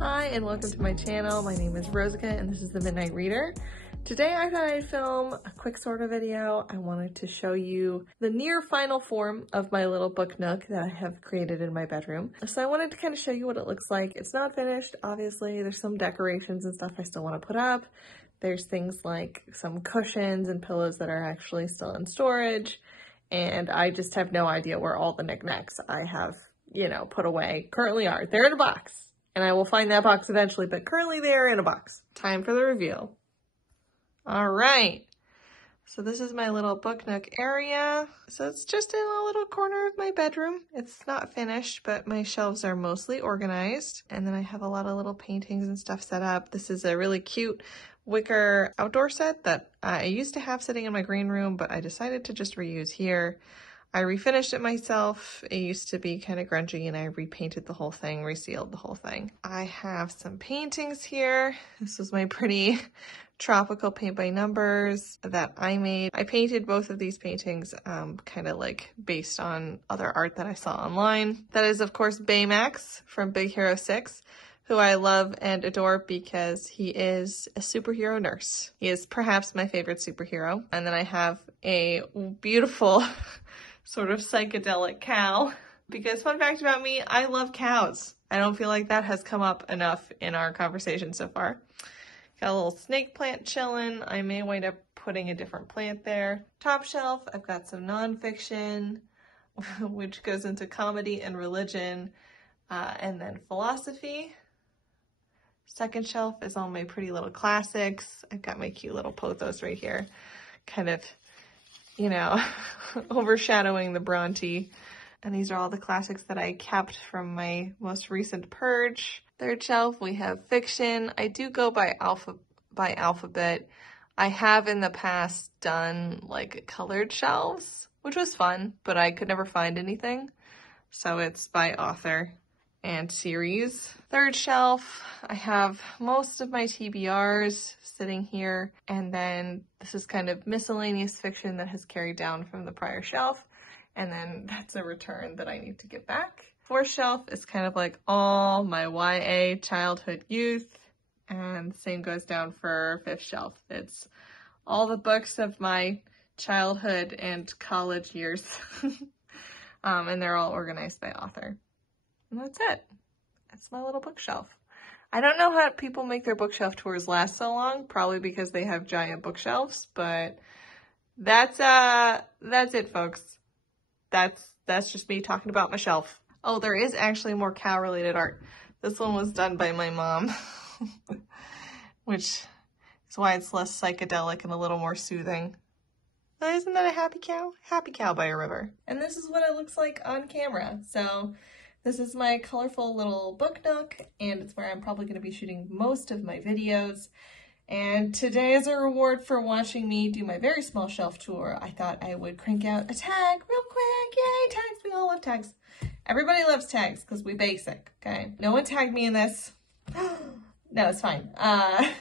Hi and welcome to my channel. My name is Rosica and this is the Midnight Reader. Today I thought I'd film a quick sort of video. I wanted to show you the near final form of my little book nook that I have created in my bedroom. So I wanted to kind of show you what it looks like. It's not finished, obviously. There's some decorations and stuff I still want to put up. There's things like some cushions and pillows that are actually still in storage. And I just have no idea where all the knickknacks I have, put away currently are. They're in a box. And I will find that box eventually, but currently they are in a box. Time for the reveal. All right. So this is my little book nook area. So it's just in a little corner of my bedroom. It's not finished, but my shelves are mostly organized. And then I have a lot of little paintings and stuff set up. This is a really cute wicker outdoor set that I used to have sitting in my green room, but I decided to just reuse here. I refinished it myself. It used to be kind of grungy and I repainted the whole thing, resealed the whole thing. I have some paintings here. This was my pretty tropical paint by numbers that I made. I painted both of these paintings kind of like based on other art that I saw online. That is of course Baymax from Big Hero 6. Who I love and adore because he is a superhero nurse. He is perhaps my favorite superhero. And then I have a beautiful sort of psychedelic cow. Because fun fact about me, I love cows. I don't feel like that has come up enough in our conversation so far. Got a little snake plant chilling. I may wind up putting a different plant there. Top shelf, I've got some nonfiction, which goes into comedy and religion, and then philosophy. Second shelf is all my pretty little classics. I've got my cute little pothos right here, kind of, overshadowing the Bronte. And these are all the classics that I kept from my most recent purge. Third shelf, we have fiction. I do go by alphabet. I have in the past done like colored shelves, which was fun, but I could never find anything. So it's by author and series. Third shelf, I have most of my TBRs sitting here, and then this is kind of miscellaneous fiction that has carried down from the prior shelf, and then that's a return that I need to get back. Fourth shelf is kind of like all my YA childhood youth, and the same goes down for fifth shelf. It's all the books of my childhood and college years, and they're all organized by author. And that's it. That's my little bookshelf. I don't know how people make their bookshelf tours last so long, probably because they have giant bookshelves, but that's it, folks. That's just me talking about my shelf. Oh, there is actually more cow-related art. This one was done by my mom, which is why it's less psychedelic and a little more soothing. But isn't that a happy cow? Happy cow by a river. And this is what it looks like on camera. So this is my colorful little book nook, and it's where I'm probably going to be shooting most of my videos. And today, as a reward for watching me do my very small shelf tour, I thought I would crank out a tag real quick. Yay, tags. We all love tags. Everybody loves tags because we basic, okay? No one tagged me in this. No, it's fine.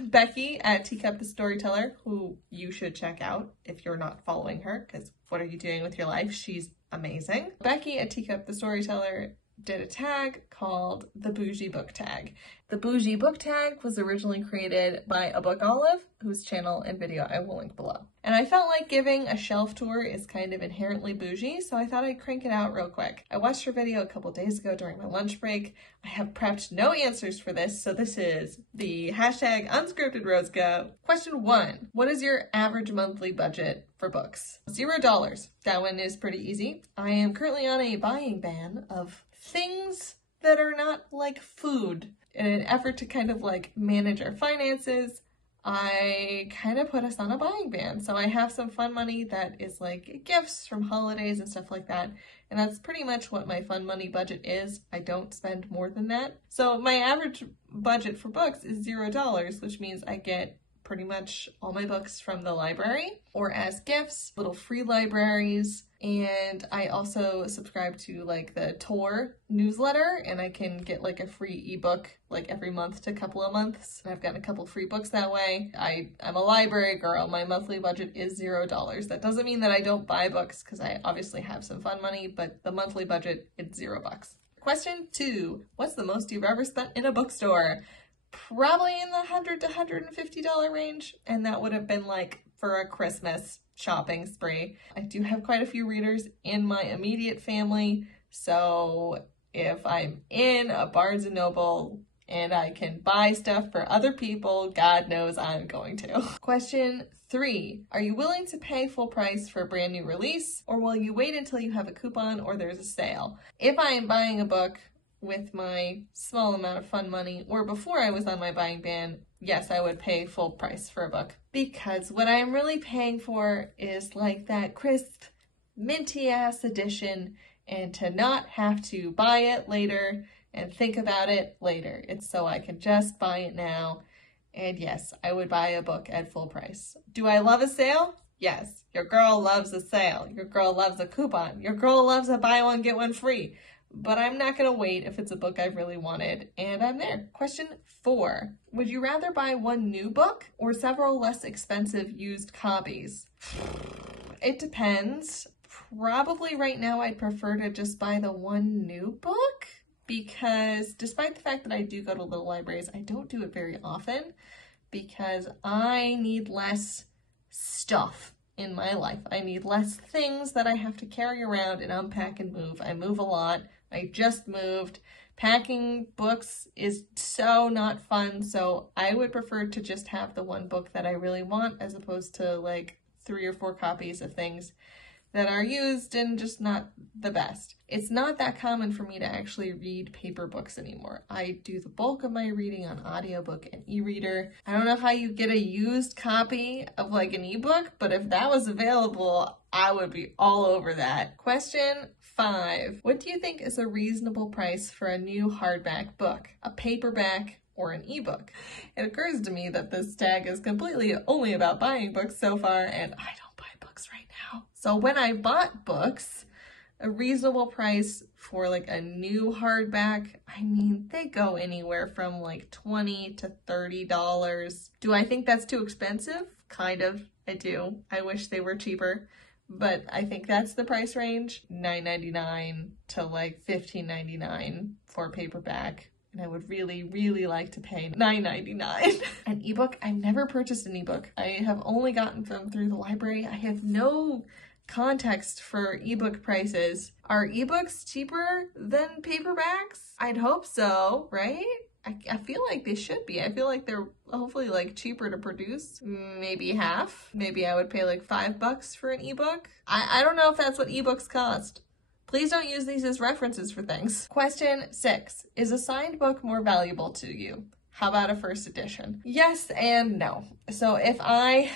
Becky at Teacup the Storyteller, who you should check out if you're not following her, because what are you doing with your life? She's amazing. Becky at Teacup the Storyteller did a tag called the Bougie Book Tag. The Bougie Book Tag was originally created by abookolive, whose channel and video I will link below. And I felt like giving a shelf tour is kind of inherently bougie, so I thought I'd crank it out real quick. I watched her video a couple days ago during my lunch break. I have prepped no answers for this, so this is the hashtag unscripted Rosica. Question 1, what is your average monthly budget for books? $0. That one is pretty easy. I am currently on a buying ban of things that are not like food. In an effort to kind of like manage our finances, I kind of put us on a buying ban. So I have some fun money that is like gifts from holidays and stuff like that. And that's pretty much what my fun money budget is. I don't spend more than that. So my average budget for books is $0, which means I get pretty much all my books from the library or as gifts, little free libraries. And I also subscribe to like the Tor newsletter, and I can get like a free ebook like every month to a couple of months. And I've gotten a couple free books that way. I'm a library girl. My monthly budget is $0. That doesn't mean that I don't buy books because I obviously have some fun money, but the monthly budget, it's $0. Question 2, what's the most you've ever spent in a bookstore? Probably in the $100 to $150 range, and that would have been like for a Christmas shopping spree. I do have quite a few readers in my immediate family, so if I'm in a Barnes & Noble and I can buy stuff for other people, God knows I'm going to. Question 3, are you willing to pay full price for a brand new release, or will you wait until you have a coupon or there's a sale? If I am buying a book with my small amount of fun money, or before I was on my buying ban, yes, I would pay full price for a book. Because what I'm really paying for is like that crisp, minty ass edition, and to not have to buy it later and think about it later. It's so I can just buy it now. And yes, I would buy a book at full price. Do I love a sale? Yes, your girl loves a sale. Your girl loves a coupon. Your girl loves a buy one, get one free. But I'm not going to wait if it's a book I've really wanted, and I'm there. Question 4, would you rather buy one new book or several less expensive used copies? It depends. Probably right now I'd prefer to just buy the one new book, because despite the fact that I do go to little libraries, I don't do it very often because I need less stuff in my life. I need less things that I have to carry around and unpack and move. I move a lot. I just moved. Packing books is so not fun, so I would prefer to just have the one book that I really want as opposed to like 3 or 4 copies of things that are used and just not the best. It's not that common for me to actually read paper books anymore. I do the bulk of my reading on audiobook and e-reader. I don't know how you get a used copy of like an ebook, but if that was available, I would be all over that. Question 5, what do you think is a reasonable price for a new hardback book, a paperback, or an ebook? It occurs to me that this tag is completely only about buying books so far, and I don't buy books right now. So when I bought books, a reasonable price for like a new hardback, I mean, they go anywhere from like $20 to $30. Do I think that's too expensive? Kind of, I do. I wish they were cheaper, but I think that's the price range, $9.99 to like $15.99 for a paperback. And I would really, really like to pay $9.99. An ebook, I've never purchased an ebook. I have only gotten them through the library. I have no context for ebook prices. Are ebooks cheaper than paperbacks? I'd hope so, right? I feel like they should be. I feel like they're hopefully like cheaper to produce. Maybe half. Maybe I would pay like $5 for an ebook. I don't know if that's what ebooks cost. Please don't use these as references for things. Question 6, is a signed book more valuable to you? How about a first edition? Yes and no. So if I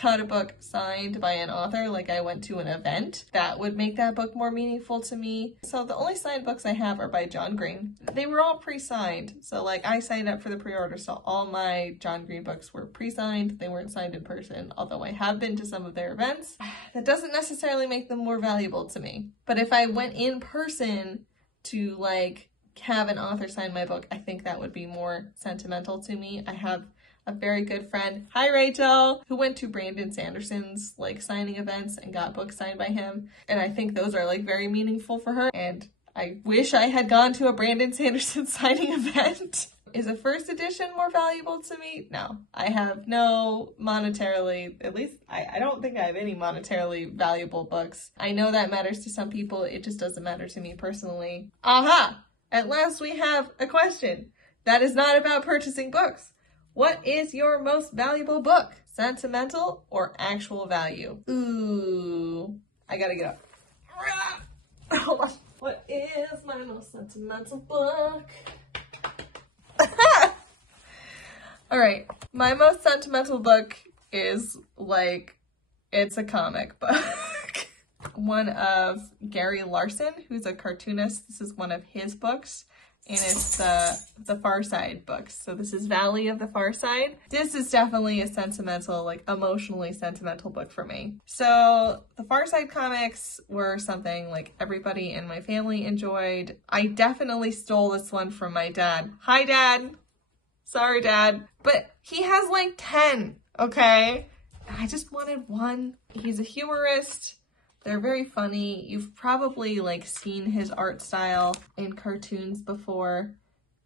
got a book signed by an author, like I went to an event, that would make that book more meaningful to me. So the only signed books I have are by John Green. They were all pre-signed. So like I signed up for the pre-order, so all my John Green books were pre-signed. They weren't signed in person, although I have been to some of their events. That doesn't necessarily make them more valuable to me. But if I went in person to like have an author sign my book, I think that would be more sentimental to me. I have a very good friend, hi Rachel, who went to Brandon Sanderson's like signing events and got books signed by him. And I think those are like very meaningful for her. And I wish I had gone to a Brandon Sanderson signing event. Is a first edition more valuable to me? No. I have no monetarily, at least I don't think I have any monetarily valuable books. I know that matters to some people. It just doesn't matter to me personally. Aha! At last we have a question that is not about purchasing books. What is your most valuable book? Sentimental or actual value? Ooh, I gotta get up. Hold on. What is my most sentimental book? All right, my most sentimental book is like, it's a comic book. One of Gary Larson, who's a cartoonist. This is one of his books, and it's the Far Side books. So this is Valley of the Far Side. This is definitely a sentimental, like emotionally sentimental book for me. So the Far Side comics were something like everybody in my family enjoyed. I definitely stole this one from my dad. Hi, Dad. Sorry, Dad. But he has like 10, okay? I just wanted one. He's a humorist. They're very funny. You've probably like seen his art style in cartoons before.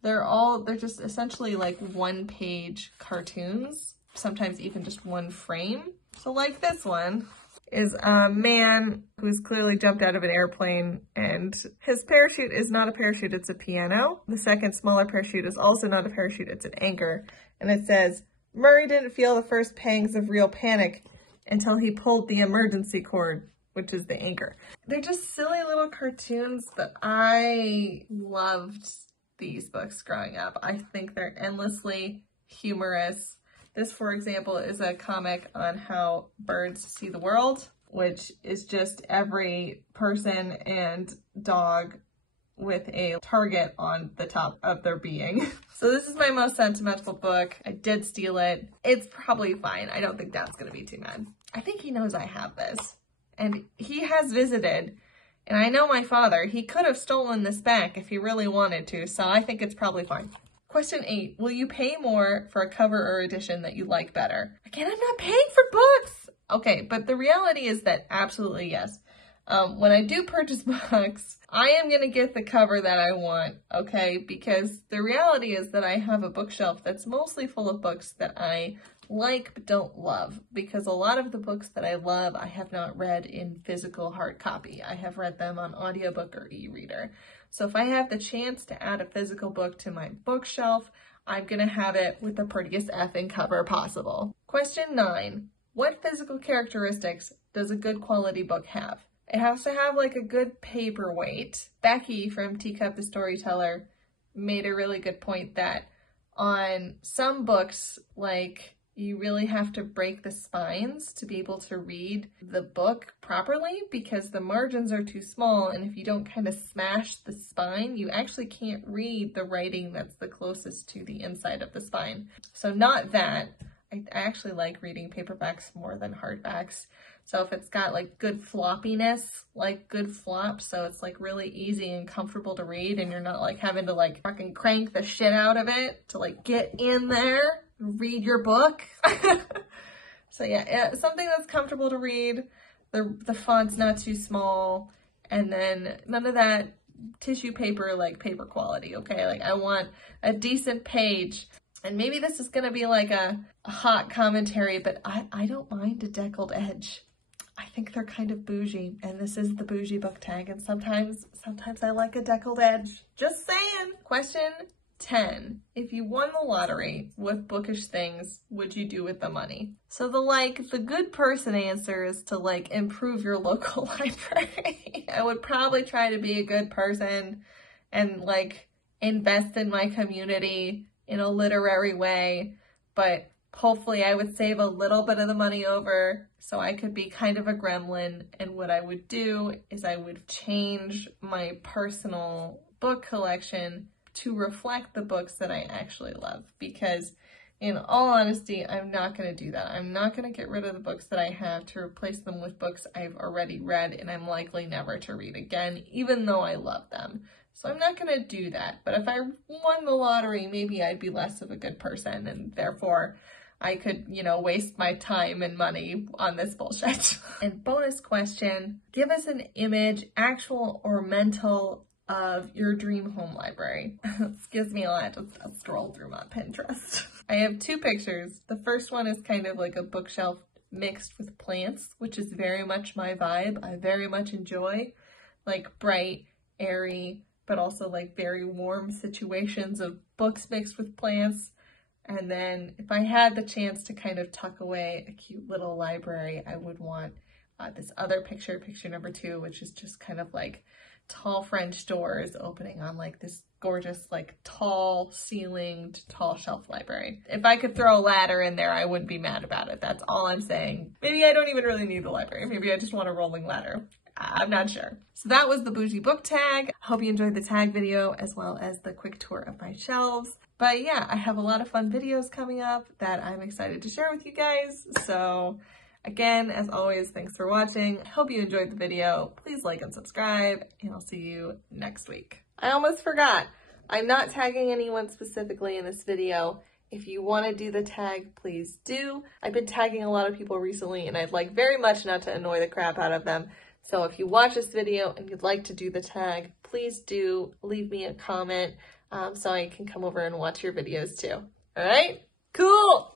They're just essentially like one-page cartoons, sometimes even just one frame. So like this one is a man who's clearly jumped out of an airplane, and his parachute is not a parachute, it's a piano. The second smaller parachute is also not a parachute, it's an anchor. And it says, Murray didn't feel the first pangs of real panic until he pulled the emergency cord, which is the anchor. They're just silly little cartoons, but I loved these books growing up. I think they're endlessly humorous. This, for example, is a comic on how birds see the world, which is just every person and dog with a target on the top of their being. So this is my most sentimental book. I did steal it. It's probably fine. I don't think Dad's gonna be too mad. I think he knows I have this. And he has visited. And I know my father, he could have stolen this back if he really wanted to, so I think it's probably fine. Question 8, will you pay more for a cover or edition that you like better? Again, I'm not paying for books. Okay, but the reality is that absolutely yes. When I do purchase books, I am going to get the cover that I want, okay? Because the reality is that I have a bookshelf that's mostly full of books that I like but don't love, because a lot of the books that I love I have not read in physical hard copy. I have read them on audiobook or e-reader. So if I have the chance to add a physical book to my bookshelf, I'm gonna have it with the prettiest effing cover possible. Question 9, what physical characteristics does a good quality book have? It has to have like a good paperweight. Becky from Teacup the Storyteller made a really good point that on some books, like, you really have to break the spines to be able to read the book properly, because the margins are too small, and if you don't kind of smash the spine, you actually can't read the writing that's the closest to the inside of the spine. So not that. I actually like reading paperbacks more than hardbacks. So if it's got like good floppiness, like good flop, so it's like really easy and comfortable to read, and you're not like having to like fucking crank the shit out of it to like get in there, read your book. So yeah, something that's comfortable to read, the font's not too small, and then none of that tissue paper, like paper quality, okay? Like I want a decent page. And maybe this is gonna be like a hot commentary, but I don't mind a deckled edge. I think they're kind of bougie, and this is the Bougie Book Tag, and sometimes I like a deckled edge. Just saying. Question 10. If you won the lottery, what bookish things would you do with the money? So the good person answer is to like improve your local library. I would probably try to be a good person and like invest in my community in a literary way, but hopefully I would save a little bit of the money over so I could be kind of a gremlin. And what I would do is I would change my personal book collection to reflect the books that I actually love, because in all honesty, I'm not going to do that. I'm not going to get rid of the books that I have to replace them with books I've already read and I'm likely never to read again, even though I love them. So I'm not going to do that. But if I won the lottery, maybe I'd be less of a good person, and therefore I could, waste my time and money on this bullshit. And bonus question, give us an image, actual or mental, of your dream home library. Excuse me a lot, just scroll through my Pinterest. I have 2 pictures. The first one is kind of like a bookshelf mixed with plants, which is very much my vibe. I very much enjoy like bright, airy, but also like very warm situations of books mixed with plants. And then if I had the chance to kind of tuck away a cute little library, I would want this other picture, picture number 2, which is just kind of like tall French doors opening on like this gorgeous, like tall ceilinged, tall shelf library. If I could throw a ladder in there, I wouldn't be mad about it. That's all I'm saying. Maybe I don't even really need the library. Maybe I just want a rolling ladder. I'm not sure. So that was the Bougie Book Tag. Hope you enjoyed the tag video as well as the quick tour of my shelves. But yeah, I have a lot of fun videos coming up that I'm excited to share with you guys. So again, as always, thanks for watching. I hope you enjoyed the video. Please like and subscribe, and I'll see you next week. I almost forgot. I'm not tagging anyone specifically in this video. If you want to do the tag, please do. I've been tagging a lot of people recently, and I'd like very much not to annoy the crap out of them. So if you watch this video and you'd like to do the tag, please do leave me a comment so I can come over and watch your videos too. All right? Cool!